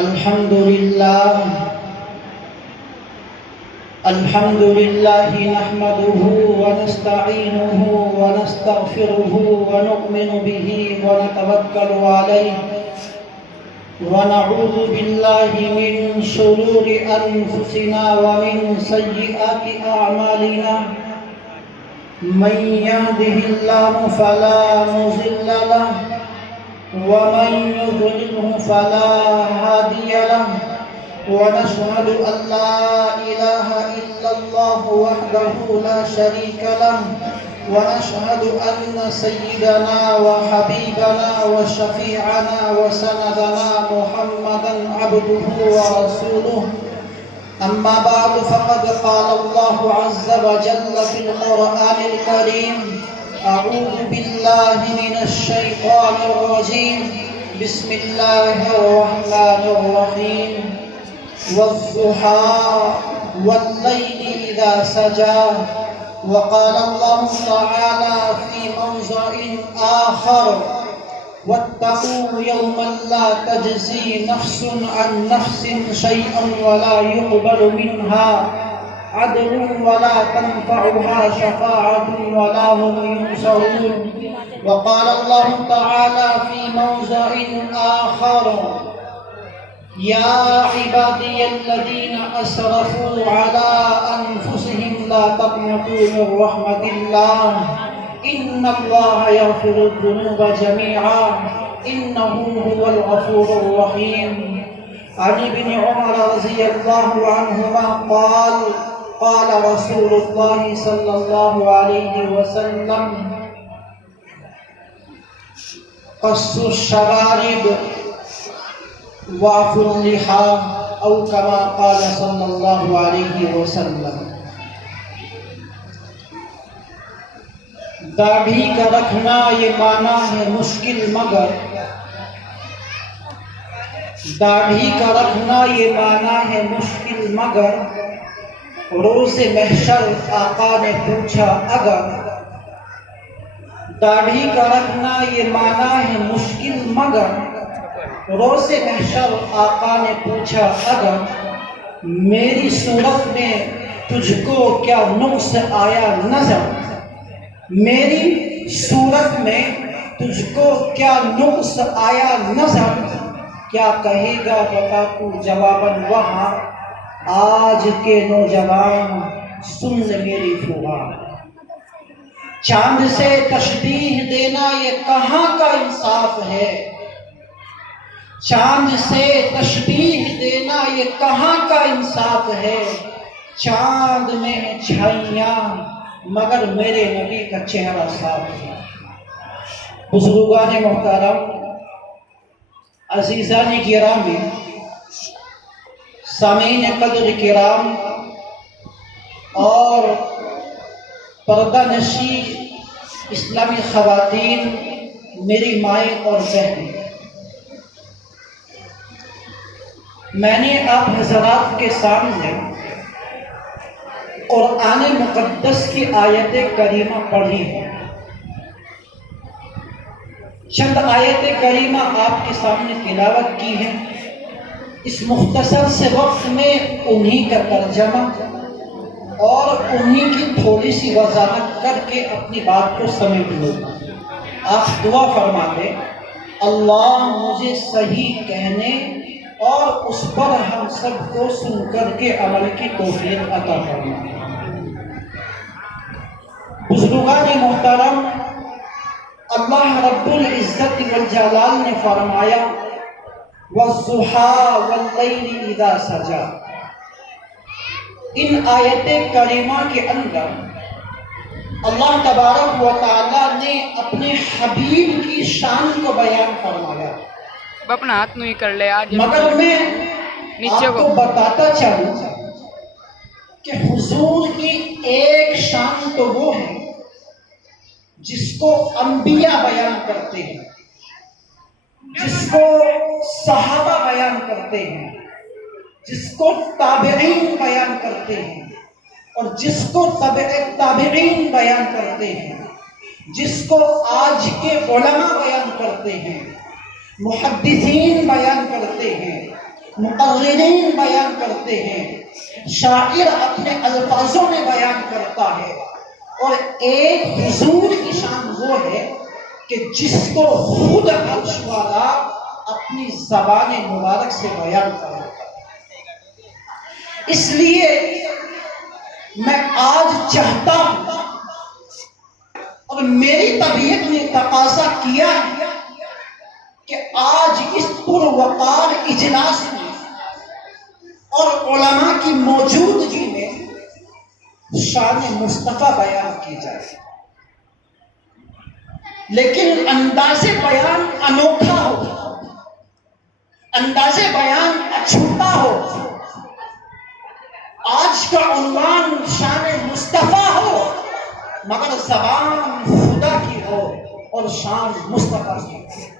الحمد لله نحمده ونستعينه ونستغفره ونؤمن به ونتوكل عليه ونعوذ بالله من شرور أنفسنا ومن سيئات أعمالنا من يهده الله فلا مضل له ومن يضلله فلا هادي له ونشهد أن لا إله إلا الله وحده لا شريك له ونشهد أن سيدنا وحبيبنا وشفيعنا وسندنا محمدا عبده ورسوله أما بعد فقد قال الله عز وجل في القرآن الكريم أعوذ بالله من الشيطان الرجيم بسم الله الرحمن الرحيم والضحى والليل إذا سجى وقال الله تعالى في موضع آخر واتقوا يوما لا تجزي نفس عن نفس شيئا ولا يقبل منها عدل ولا تنفعها شفاعة ولا هم ينصرون وقال الله تعالى في موضع آخر يا عبادي الذين أسرفوا على أنفسهم لا تقنطوا من رحمة الله إن الله يغفر الذنوب جميعا إنه هو الغفور الرحيم عن ابن عمر رضي الله عنهما قال قال رسول الله صلى الله عليه وسلم قص الشوارب وعف اللحى او كما قال صلی اللہ علیہ وسلم۔ داڑھی کا رکھنا یہ معنی ہے مشکل مگر داڑھی کا رکھنا یہ معنی ہے مشکل مگر روز محشر آقا نے پوچھا اگر داڑھی کا رکھنا یہ معنی ہے مشکل مگر روز محشر آقا نے پوچھا اگر میری صورت میں تجھ کو کیا نقص آیا نظر میری صورت میں تجھ کو کیا نقص آیا نظر کیا کہے گا بتا تو جواباً وہاں آج کے نوجوان سن لے میری فغان چاند سے تشبیہ دینا یہ کہاں کا انصاف ہے چاند سے تشبیہ دینا یہ کہاں کا انصاف ہے چاند میں چھائیاں مگر میرے نبی کا چہرہ صاف ہے۔ بزرگان محترم، عزیزان گرامی، سامعین قدر کرام اور پردہ نشین اسلامی خواتین، میری مائیں اور بہنیں، میں نے آپ حضرات کے سامنے قرآن مقدس کی آیت کریمہ پڑھی ہے۔ چند آیت کریمہ آپ کے سامنے تلاوت کی ہے۔ اس مختصر سے وقت میں انہی کا ترجمہ اور انہی کی تھوڑی سی وضاحت کر کے اپنی بات کو سمیٹ لوں۔ آپ دعا فرما دیں اللہ مجھے صحیح کہنے اور اس پر ہم سب کو سن کر کے عمل کی توفیق عطا فرمائے۔ بزرگان محترم، اللہ رب العزت والجلال نے فرمایا وَالضُّحَىٰ وَاللَّيْلِ إِذَا سَجَىٰ۔ ان آیت کریمہ کے اندر اللہ تبارک و تعالیٰ نے اپنے حبیب کی شان کو بیان فرمایا، اپنا ہاتھ نہیں کر لے آج مگر میں آپ کو بتاتا چلوں کہ حضور کی ایک شان تو وہ ہے جس کو انبیاء بیان کرتے ہیں، جس کو صحابہ بیان کرتے ہیں، جس کو تابعین بیان کرتے ہیں اور جس کو تابعین بیان کرتے ہیں، جس کو آج کے علماء بیان کرتے ہیں، محدثین بیان کرتے ہیں، مقررین بیان کرتے ہیں، شاعر اپنے الفاظوں میں بیان کرتا ہے، اور ایک حضور کی شان وہ ہے کہ جس کو خود عرش والا اپنی زبان مبارک سے بیان کرتا ہے۔ اس لیے میں آج چاہتا ہوں اور میری طبیعت نے تقاضا کیا ہے کہ آج اس پروقار اجلاس میں اور علماء کی موجودگی میں شان مصطفیٰ بیان کی جائے، لیکن انداز بیان انوکھا ہو، انداز بیان اچھوتا ہو۔ آج کا عنوان شان مصطفیٰ ہو، مگر زبان خدا کی ہو اور شان مصطفیٰ کی ہو۔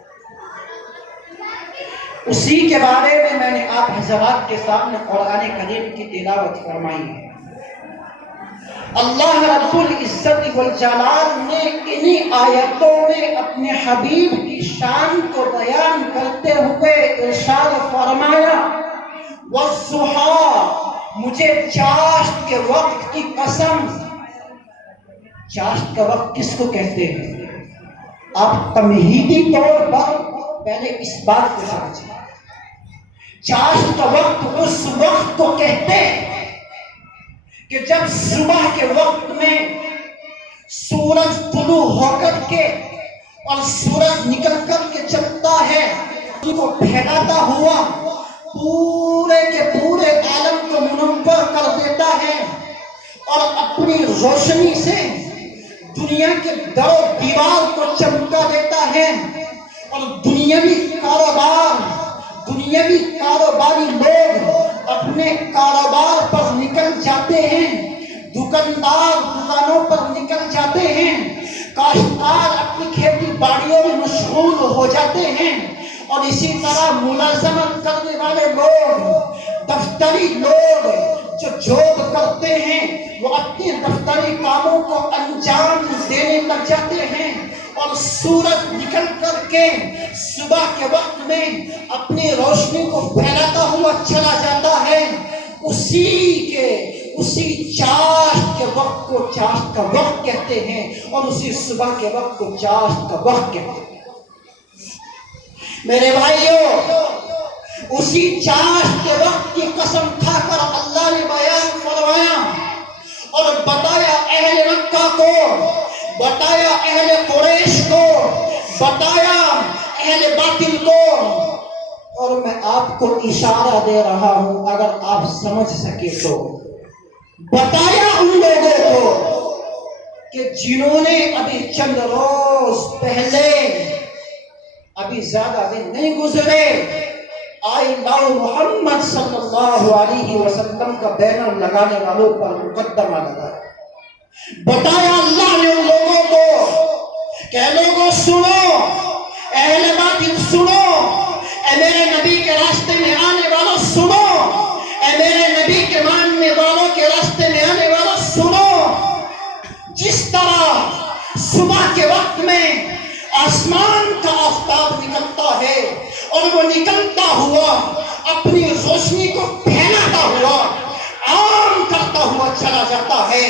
اسی کے بارے میں نے آپ حضرات کے سامنے قرآن کریم کی تلاوت فرمائی ہے۔ اللہ رب العزت والجلال نے انہی آیتوں میں اپنے حبیب کی شان کو بیان کرتے ہوئے ارشاد فرمایا، وَالضُّحَىٰ، مجھے چاشت کے وقت کی قسم۔ چاشت کا وقت کس کو کہتے ہیں؟ آپ تمہیدی طور پر پہلے اس بات کو سمجھیں۔ چاشت کا وقت اس وقت کو کہتے ہیں کہ جب صبح کے وقت میں سورج طلوع ہو کر کے اور سورج نکل کر کے چلتا ہے، کو پھیلاتا ہوا پورے کے پورے عالم کو منور کر دیتا ہے، اور اپنی روشنی سے دنیا کے در و دیوار کو چمکا دیتا ہے، اور دنیاوی کاروباری لوگ اپنے کاروبار پر نکل جاتے ہیں، دکاندار دکانوں پر نکل جاتے ہیں، کاشتکار اپنی کھیتی باڑیوں میں مشغول ہو جاتے ہیں، اور اسی طرح ملازمت کرنے والے لوگ، دفتری لوگ جو جاب کرتے ہیں، وہ اپنے دفتری کاموں کو انجام دینے لگ جاتے ہیں، اور سورج نکل کر کے صبح کے وقت میں اپنی روشنی کو پھیلاتا ہوا چلا جاتا ہے۔ اسی چاشت کے وقت کو چاشت کا وقت کہتے ہیں، اور اسی صبح کے وقت کو چاشت کا وقت کہتے ہیں۔ میرے بھائیوں، اسی چاشت کے وقت کی قسم کھا کر اللہ نے بیان فرمایا اور بتایا اہل مکہ کو، بتایا اہل قریش کو، بتایا اہل باطل کو، اور میں آپ کو اشارہ دے رہا ہوں، اگر آپ سمجھ سکے تو بتایا ان لوگوں کو کہ جنہوں نے ابھی چند روز پہلے، ابھی زیادہ دن نہیں گزرے، آئی لو محمد صلی اللہ علیہ وسلم کا بینر لگانے والوں پر مقدمہ لگا۔ بتایا اللہ نے ان لوگوں کو کہ لوگوں سنو، اہل باطل سنو، اے میرے نبی کے راستے میں آنے والوں سنو، اے میرے نبی کے ماننے والوں کے راستے میں آنے والوں سنو، جس طرح صبح کے وقت میں آسمان کا آفتاب نکلتا ہے اور وہ نکلتا ہوا اپنی روشنی کو پھیلاتا ہوا عام کرتا ہوا چلا جاتا ہے،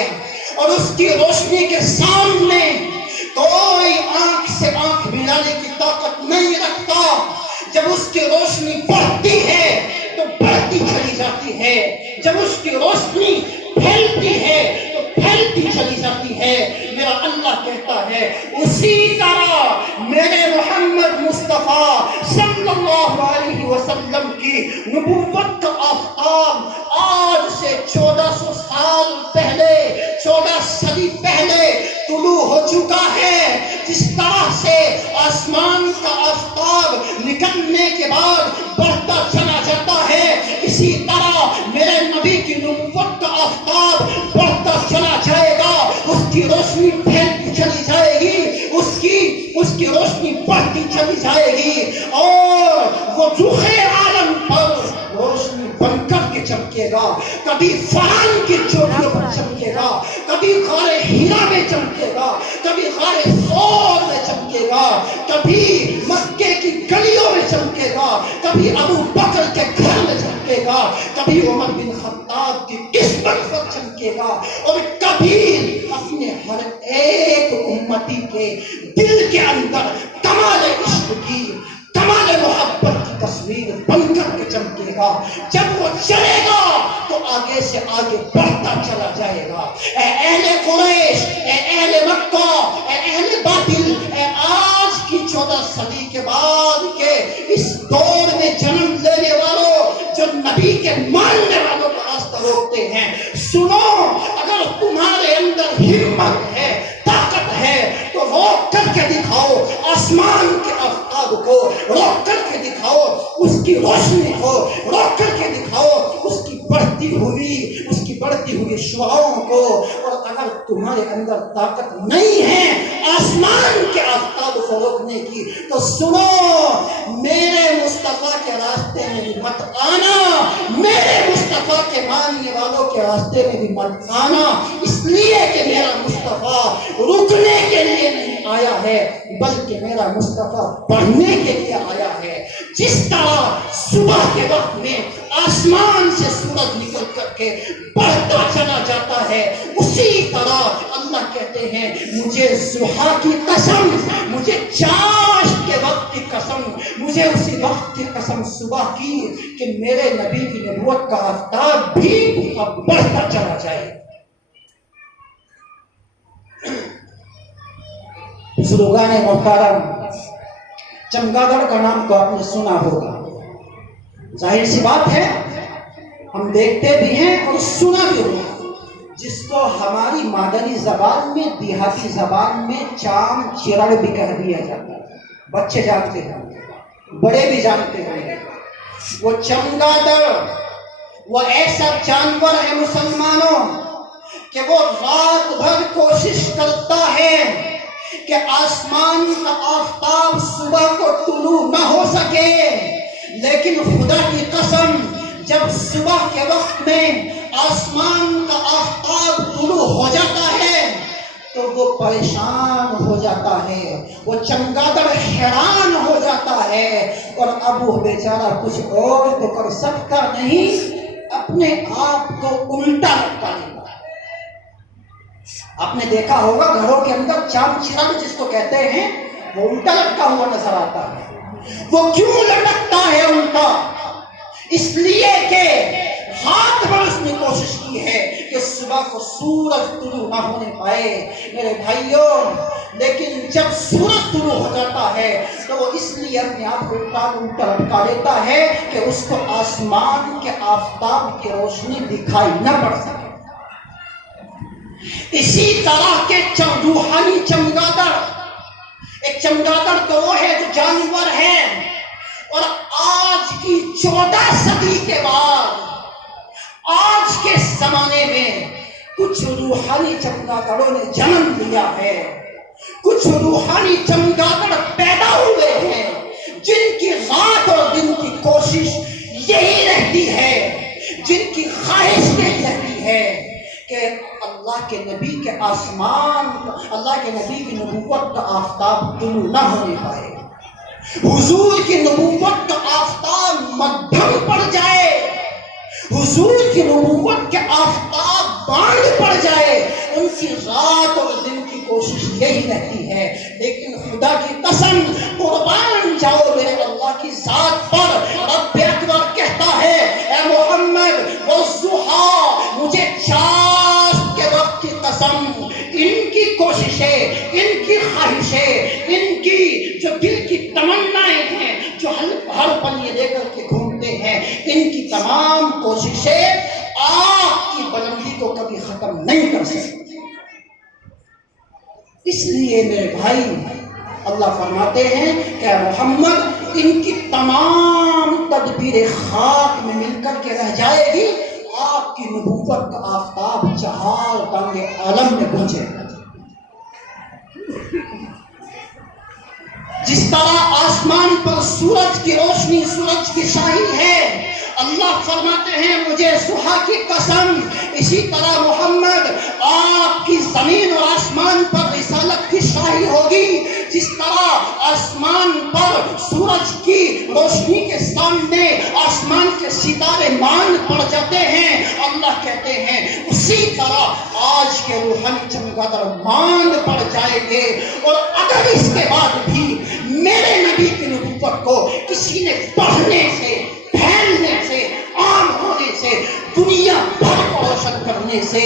اور اس کی روشنی کے سامنے کوئی آنکھ سے آنکھ ملانے کی طاقت نہیں رکھتا۔ جب اس کی روشنی بڑھتی ہے تو بڑھتی چلی جاتی ہے، جب اس کی روشنی پھیلتی ہے تو پھیلتی چلی جاتی ہے۔ میرا اللہ کہتا ہے اسی طرح میرے محمد مصطفیٰ صلی اللہ علیہ وسلم کی نبوت کا آفتاب آج سے 1400 سال پہلے، 14 صدی پہلے طلوع ہو چکا ہے۔ جس طرح سے آسمان کا آفتاب نکلنے کے بعد بڑھتا چلا جاتا ہے، اسی طرح میرے نبی کی نبوت کا آفتاب بڑھتا چلا جائے گا، اس کی روشنی پھیلتی چلی جائے گی، اس کی روشنی بڑھتی چلی جائے گی، اور وہ روح عالم پر روشنی بن کر کے چمکے گا۔ کبھی فرعون کی چوٹیوں پر چمکے گا، کبھی غار ہیرا میں چمکے گا، کبھی غار ثور میں چمکے گا، کبھی مکے کی گلیوں میں چمکے گا، کبھی ابو بکر کے گھر میں کبھی عمر بن خطاب کی قسمت پر چمکے گا اور کبھی اپنے ہر ایک امتی کے دل کے اندر کمال عشق کی کمال محبت کی تصویر بن کر کے چمکے گا. جب وہ چلے گا تو آگے سے آگے بڑھتا چلا جائے گا. اے اہل قریش، اے اہل مکہ، اے اہل باطل، اے آج کی 14 صدی کے بعد کے اس دور میں جنم لینے والوں جو نبی کے ماننے والوں کا راستہ روکتے ہیں، سنو، اگر تمہارے اندر ہمت ہے، طاقت ہے تو روک کر کے دکھاؤ آسمان کے آفتاب کو، روک کر کے دکھاؤ اس کی روشنی کو، روک کر کے دکھاؤ اس کی بڑھتی ہوئی شعاؤں کو. اور اگر تمہارے اندر طاقت نہیں ہے آسمان کے آفتاب کو روکنے کی تو سنو، میرے مصطفیٰ کے راستے میں بھی مت آنا، میرے مصطفیٰ کے ماننے والوں کے راستے میں بھی مت آنا، اس لیے کہ میرا مصطفیٰ رکنے کے لیے نہیں آیا ہے بلکہ میرا مصطفیٰ بڑھنے کے لیے آیا ہے. جس طرح صبح کے وقت میں آسمان سے سورج نکل کر کے بڑھتا چلا جاتا ہے، اسی طرح اللہ کہتے ہیں مجھے ضحیٰ کی قسم، مجھے چاشت کے وقت کی قسم، مجھے اسی وقت کی قسم صبح کی کہ میرے نبی کی نبوت کا آفتاب بھی اب بڑھتا چلا جائے. بزرگان محترم، چمگادڑ کا نام تو آپ نے سنا ہوگا. ظاہر سی بات ہے ہم دیکھتے بھی ہیں اور سنا بھی ہوگا، جس کو ہماری مادری زبان میں، دیہاتی زبان میں چام چرڑ بھی کہہ دیا جاتا ہے. بچے جانتے ہیں، بڑے بھی جانتے ہیں. وہ چمگادڑ وہ ایسا جانور ہے مسلمانوں کہ وہ رات بھر کوشش کرتا ہے کہ آسمان کا آفتاب صبح کو طلوع نہ ہو سکے، لیکن خدا کی قسم جب صبح کے وقت میں آسمان کا آفتاب طلوع ہو جاتا ہے تو وہ پریشان ہو جاتا ہے، وہ چمگادڑ حیران ہو جاتا ہے، اور اب وہ بیچارہ کچھ اور تو کر سکتا نہیں، اپنے آپ کو الٹا لٹکا لیتا ہے. آپ نے دیکھا ہوگا گھروں کے اندر چام چراغ جس کو کہتے ہیں وہ الٹا لٹکا ہوا نظر آتا ہے. وہ کیوں لٹکتا ہے الٹا؟ اس لیے کہ رات بھر اس نے کوشش کی ہے کہ صبح کو سورج طلوع نہ ہونے پائے. میرے بھائیوں، لیکن جب سورج طلوع ہو جاتا ہے تو وہ اس لیے اپنے آپ کو الٹا لٹکا لیتا ہے کہ اس کو آسمان کے آفتاب کی روشنی دکھائی نہ پڑ سکے. اسی طرح کے روحانی چمگادڑ، ایک چمگادڑ تو وہ ہے جو جانور ہے، اور آج کی 14 صدی کے بعد آج کے زمانے میں کچھ روحانی چمگادڑوں نے جنم لیا ہے، کچھ روحانی چمگادڑ پیدا ہوئے ہیں جن کی رات اور دن کی کوشش یہی رہتی ہے، جن کی خواہش یہی رہتی ہے کہ اللہ کے نبی کے آسمان، اللہ کے نبی کی نبوت کا آفتاب طلوع نہ ہونے پائے، حضور کی نبوت کا آفتاب مدھم پڑ جائے، حضور کی نبوت کے آفتاب باندھ پڑ جائے. ان کی رات اور دن کی کوشش یہی رہتی ہے. لیکن خدا کی قسم، قربان جاؤ میرے اللہ کی ذات پر، رب اکبر کہتا ہے اے محمد والضحیٰ، مجھے چاشت کے وقت کی قسم، ان کی کوششیں، ان کی خواہشیں، ان کی جو دل کی تمنائیں ہیں، جو ہر پل یہ لے کر کے گھومتے ہیں، ان کی تمام کوششیں آپ کی بلندی کو کبھی ختم نہیں کر سکتی. اس لیے میرے بھائی اللہ فرماتے ہیں کہ محمد ان کی تمام تدبیر خاک میں مل کر کے رہ جائے گی، آپ کی نبوت کا آفتاب چہار دانگ عالم میں پہنچے گا. جس طرح آسمان پر سورج کی روشنی، سورج کی شاہی ہے، اللہ فرماتے ہیں مجھے ضحیٰ کی قسم، اسی طرح محمد آپ کی زمین اور آسمان پر رسالت کی شاہی ہوگی. جس طرح آسمان پر سورج کی روشنی کے سامنے آسمان کے ستارے مان پڑ جاتے ہیں، اللہ کہتے ہیں اسی طرح آج کے روحانی چمگادڑ مان پڑ جائیں گے۔ اور اگر اس کے بعد بھی میرے نبی کی نبوت کو کسی نے پڑھنے سے، پھیلنے سے، عام ہونے سے، دنیا بھر کو روشن کرنے سے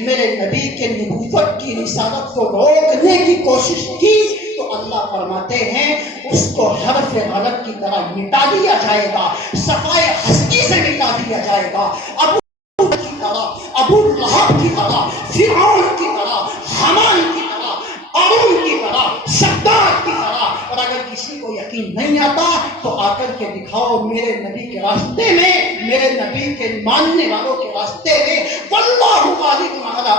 میرے نبی کے نبوت کی رسالت کو روکنے کی کوشش کی تو اللہ فرماتے ہیں اس کو حرف غلط کی طرح مٹا دیا جائے گا، صفائے ہستی سے مٹا دیا جائے گا، ابو لہب کی طرح، فرعون کی طرح، حمان کی طرح، قارون کی طرح، شداد کی طرح۔ اور اگر کسی کو یقین نہیں آتا تو آ کر کے دکھاؤ میرے نبی کے راستے میں، میرے نبی کے ماننے والوں کے راستے میں، واللہ غالب علی امرہ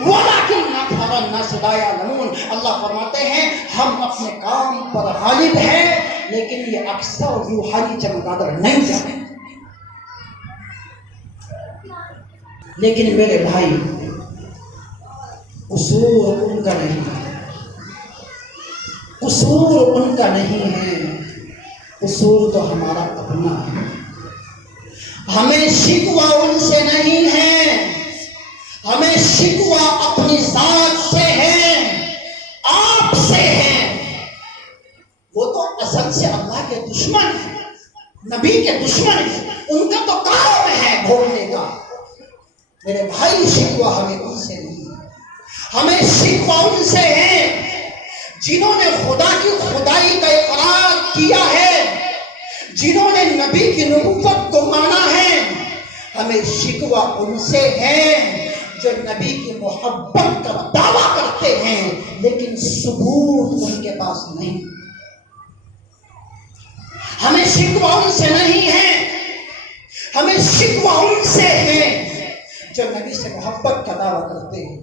ولکن اکثر الناس لا یعلمون۔ اللہ فرماتے ہیں ہم اپنے کام پر غالب ہیں لیکن یہ اکثر روحانی چمگادڑ نہیں جانتے۔ لیکن میرے بھائی قصور ان کا نہیں ہے، قصور ان کا نہیں ہے، قصور تو ہمارا اپنا ہے۔ ہمیں شکوہ ان سے نہیں ہے، ہمیں شکوہ اپنی ذات سے ہے، آپ سے ہے۔ وہ تو اصل سے اللہ کے دشمن ہیں، نبی کے دشمن ہیں، ان کا تو کام ہے بھولنے کا۔ میرے بھائی شکوہ ہمیں ان سے نہیں ہے، ہمیں شکوہ ان سے ہے جنہوں نے خدا کی خدائی کا اقرار کیا ہے، جنہوں نے نبی کی نبوت کو مانا ہے۔ ہمیں شکوہ ان سے ہے جو نبی کی محبت کا دعویٰ کرتے ہیں لیکن ثبوت ان کے پاس نہیں۔ ہمیں شکوہ ان سے نہیں ہے، ہمیں شکوہ ان سے ہے جو نبی سے محبت کا دعویٰ کرتے ہیں۔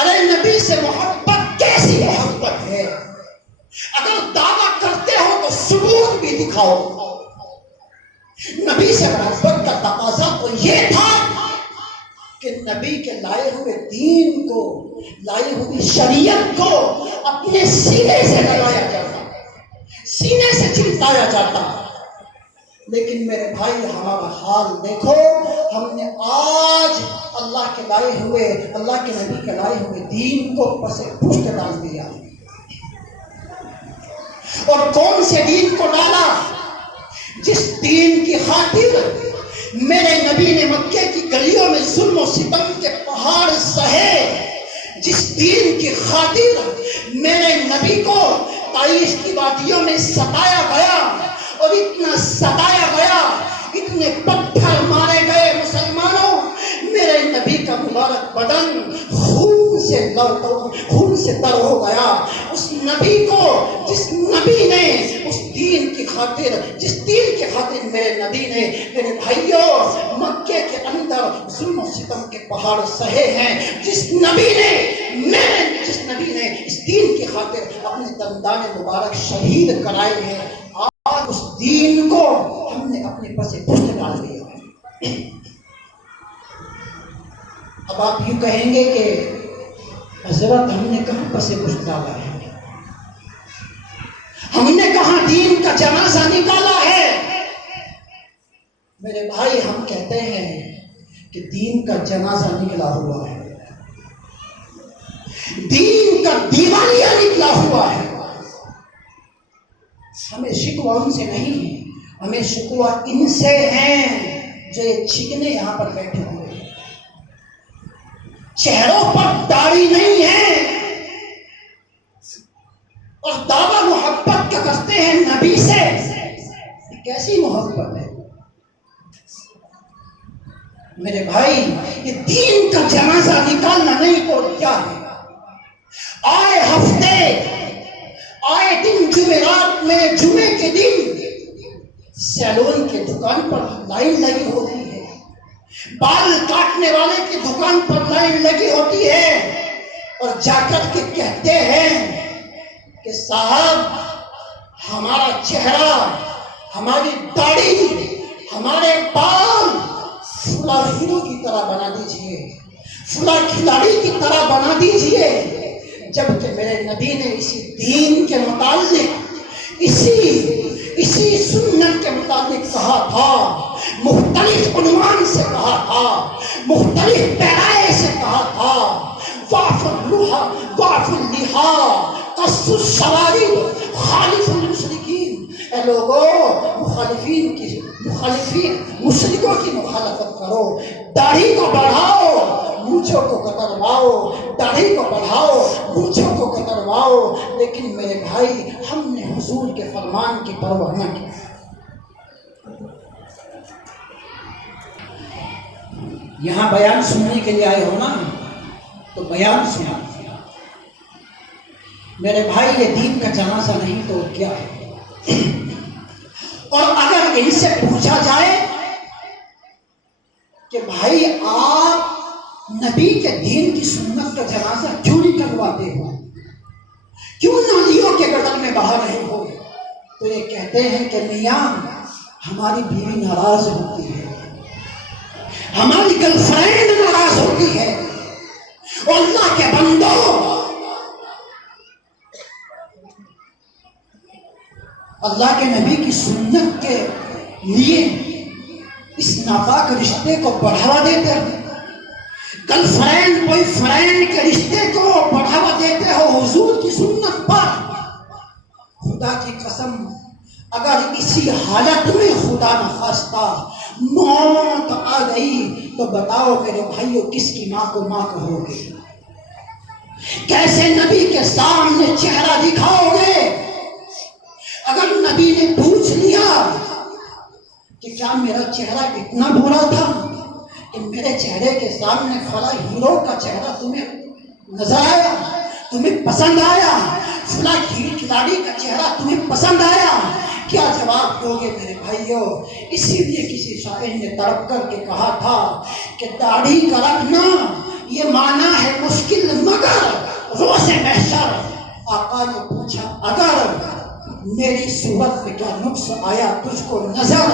ارے نبی سے محبت کیسی محبت ہے؟ اگر دعویٰ کرتے ہو تو ثبوت بھی دکھاؤ۔ نبی سے محبت کا تقاضا تو یہ تھا کہ نبی کے لائے ہوئے دین کو، لائے ہوئی شریعت کو اپنے سینے سے لگایا جاتا، سینے سے چمٹایا جاتا۔ لیکن میرے بھائی ہمارا حال دیکھو، ہم نے آج اللہ کے لائے ہوئے، اللہ کے نبی کے لائے ہوئے دین کو پس پشت ڈال دیا۔ اور کون سے دین کو ڈالا؟ جس دین کی خاطر میرے نبی نے مکے کی گلیوں میں ظلم و ستم کے پہاڑ سہے، جس دین کی خاطر میرے نبی کو طائف کی وادیوں میں ستایا گیا، اور اتنا ستایا گیا، اتنے پتھر مارے گئے مسلمانوں، میرے نبی کا مبارک بدن خون سے تر ہو گیا۔ اس نبی کو، جس نبی نے اس دین کی خاطر، جس دین کی خاطر میرے نبی نے، میرے بھائیوں، مکے کے اندر ظلم و ستم کے پہاڑ سہے ہیں، جس نبی نے اس دین کی خاطر اپنے دندان مبارک شہید کرائے ہیں، آج اس دین کو ہم نے اپنے پس پشت ڈال دیا ہے۔ اب آپ یوں کہیں گے کہ حضرت ہم نے کہاں پس پشت ڈالا ہے، ہم نے کہاں دین کا جنازہ نکالا ہے؟ میرے بھائی ہم کہتے ہیں کہ دین کا جنازہ نکلا ہوا ہے، دین کا دیوالیہ نکلا ہوا ہے۔ ہمیں شکوہ ان سے نہیں ہے، ہمیں شکوہ ان سے ہیں جو یہ چکنے یہاں پر بیٹھے ہوئے ہیں، چہروں پر داڑھی نہیں ہے اور دعویٰ محبت کا کرتے ہیں نبی سے۔ کیسی محبت ہے میرے بھائی؟ یہ دین کا جنازہ نکالنا نہیں تو کیا ہے؟ آئے ہفتے، آئے دن جمعرات میں، جمعے کے دن سیلون کی دکان پر لائن لگی ہوتی ہے، بال کاٹنے والے کی دکان پر لائن لگی ہوتی ہے، اور جا کر کے کہتے ہیں کہ صاحب ہمارا چہرہ، ہماری داڑھی، ہمارے بال فلاں ہیرو کی طرح بنا دیجئے، فلاں کھلاڑی کی طرح بنا دیجئے۔ جبکہ میرے نبی نے اسی دین کے متعلق، اسی کہا تھا، مختلف عنوان سے کہا تھا، مختلف پیرائے سے کہا تھا، واف اللحا قص الشوارب خالف المشرکین، اے لوگوں مشرکوں کی مخالفت کرو، داڑھی کو بڑھاؤ مونچھوں کو کترواؤ، داڑھی کو بڑھاؤ مونچھوں کو کترواؤ، لیکن میرے بھائی ہم نے حضور کے فرمان کی پرواہ نہ کی۔ یہاں بیان سننے کے لیے آئے ہو نا، تو بیان سنا۔ میرے بھائی یہ دین کا جنازہ نہیں تو کیا ہے؟ اور اگر ان سے پوچھا جائے کہ بھائی آپ نبی کے دین کی سنت کا جنازہ کیوں نہیں کرواتے ہو، کیوں نالیوں کے گٹر میں بہا رہے ہو، تو یہ کہتے ہیں کہ میاں ہماری بیوی ناراض ہوتی ہے، ہماری گرل فرینڈ ناراض ہوتی ہے، اور اللہ کے بندوں، اللہ کے نبی کی سنت کے لیے اس ناپاک رشتے کو بڑھاوا دیتے ہیں، گرل فرینڈ بوائے فرینڈ کے رشتے کو بڑھاوا دیتے ہو حضور کی سنت پر۔ خدا کی قسم اگر اسی حالت میں خدا نخواستہ موت آ گئی تو بتاؤ میرے بھائیو کس کی ماں کو ماں کہو گے؟ کیسے نبی کے سامنے چہرہ دکھاؤ گے؟ اگر نبی نے پوچھ لیا کہ کیا میرا چہرہ اتنا برا تھا کہ میرے چہرے کے سامنے فلاں ہیرو کا چہرہ تمہیں نظر آیا، تمہیں پسند آیا، فلاں کھلاڑی کا چہرہ تمہیں پسند آیا، کیا جواب دو گے میرے بھائیو؟ اسی لیے کسی شاعر نے تڑپ کر کے کہا تھا کہ داڑھی کا رکھنا یہ معنی ہے مشکل مگر روز محشر آقا نے پوچھا اگر میری صورت میں کیا نقص آیا تجھ کو نظر،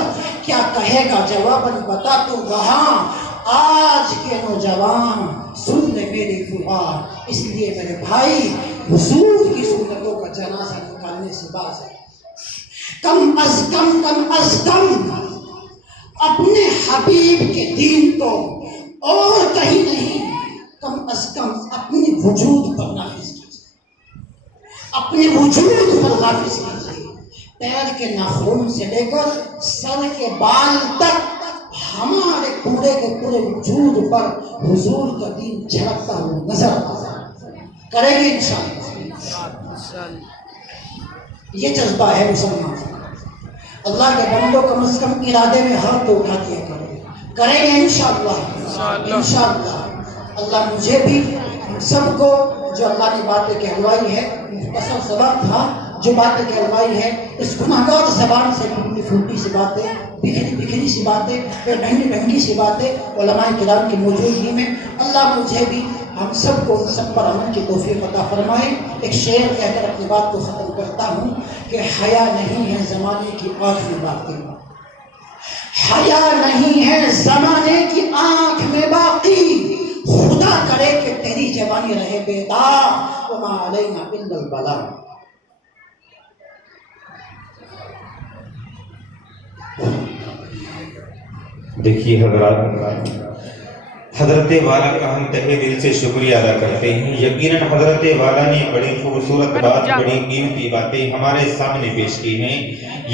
کیا کہے گا جواباً بتا تو وہاں، آج کے نوجوان سن لے میری گفتگو۔ اس لیے میرے بھائی حضور کی سنتوں کا جنازہ نکالنے سے باز ہے۔ کم از کم اپنے حبیب کے دین کو اور کہیں نہیں، کم از کم اپنے وجود پر نافذ کیجیے، اپنے وجود پر نافذ کیجیے۔ پیر کے ناخن سے لے کر سر کے بال تک ہمارے پورے کے پورے وجود پر حضور کا دین جھلکتا ہوا نظر آتا ہے۔ کریں گے انشاءاللہ؟ یہ جذبہ ہے مسلمان۔ اللہ کے بندوں کم از کم ارادے میں ہاتھ تو اٹھا دیا کرو، کریں گے انشاءاللہ؟ انشاءاللہ اللہ مجھے بھی ہم سب کو جو اللہ نے باتیں کہلوائی ہے، مختصر زبان تھا جو باتیں کہلوائی ہے، اس گناہگار زبان سے ٹوٹی پھوٹی سی باتیں، بکھری سی باتیں، ڈھنگی سی باتیں علماء کرام کی موجودگی میں اللہ مجھے بھی ہم سب کو سب پر عمل کی توفیق عطا فرمائے۔ ایک شعر کہہ کر اپنی بات کو ختم کرتا ہوں کہ حیا نہیں ہے زمانے کی آنکھ میں باقی، حیا نہیں ہے زمانے کی آنکھ میں باقی، خدا کرے کہ تیری جوانی رہے بیدار، وما علینا الا البلاغ۔ دیکھیے حضرات، حضرت والا کا ہم تہہ دل سے شکریہ ادا کرتے ہیں۔ یقیناً حضرت والا نے بڑی خوبصورت بات، بڑی قیمتی باتیں ہمارے سامنے پیش کی ہیں۔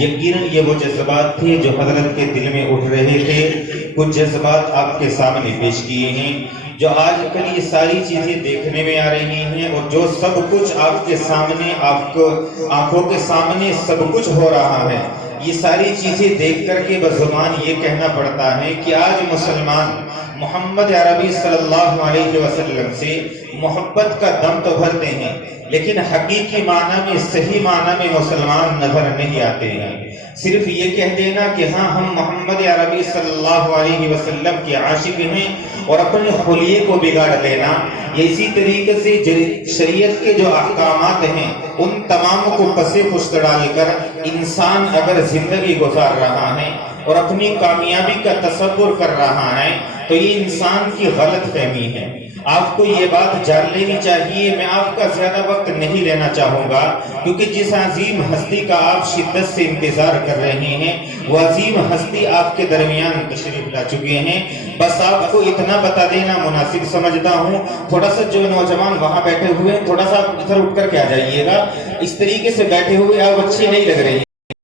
یقیناً یہ وہ جذبات تھے جو حضرت کے دل میں اٹھ رہے تھے، کچھ جذبات آپ کے سامنے پیش کیے ہیں جو آج کل یہ ساری چیزیں دیکھنے میں آ رہی ہیں، اور جو سب کچھ آپ کے سامنے، آپ کو آنکھوں کے سامنے سب کچھ ہو رہا ہے، یہ ساری چیزیں دیکھ کر کے بزبان یہ کہنا پڑتا ہے کہ آج مسلمان محمد عربی صلی اللہ علیہ وسلم سے محبت کا دم تو بھرتے ہیں، لیکن حقیقی معنی میں، صحیح معنی میں مسلمان نظر نہیں آتے ہیں۔ صرف یہ کہہ دینا کہ ہاں ہم محمد عربی صلی اللہ علیہ وسلم کے عاشق ہیں اور اپنے خلیے کو بگاڑ لینا، یہ اسی طریقے سے شریعت کے جو احکامات ہیں ان تمام کو پس پشت ڈال کر انسان اگر زندگی گزار رہا ہے اور اپنی کامیابی کا تصور کر رہا ہے تو یہ انسان کی غلط فہمی ہے۔ آپ کو یہ بات جان لینی چاہیے، میں آپ کا زیادہ وقت نہیں لینا چاہوں گا، کیونکہ جس عظیم ہستی کا آپ شدت سے انتظار کر رہے ہیں وہ عظیم ہستی آپ کے درمیان تشریف لا چکے ہیں۔ بس آپ کو اتنا بتا دینا مناسب سمجھتا ہوں، تھوڑا سا جو نوجوان وہاں بیٹھے ہوئے ہیں تھوڑا سا ادھر اٹھ کر کے آ جائیے گا، اس طریقے سے بیٹھے ہوئے آپ اچھی نہیں لگ رہی۔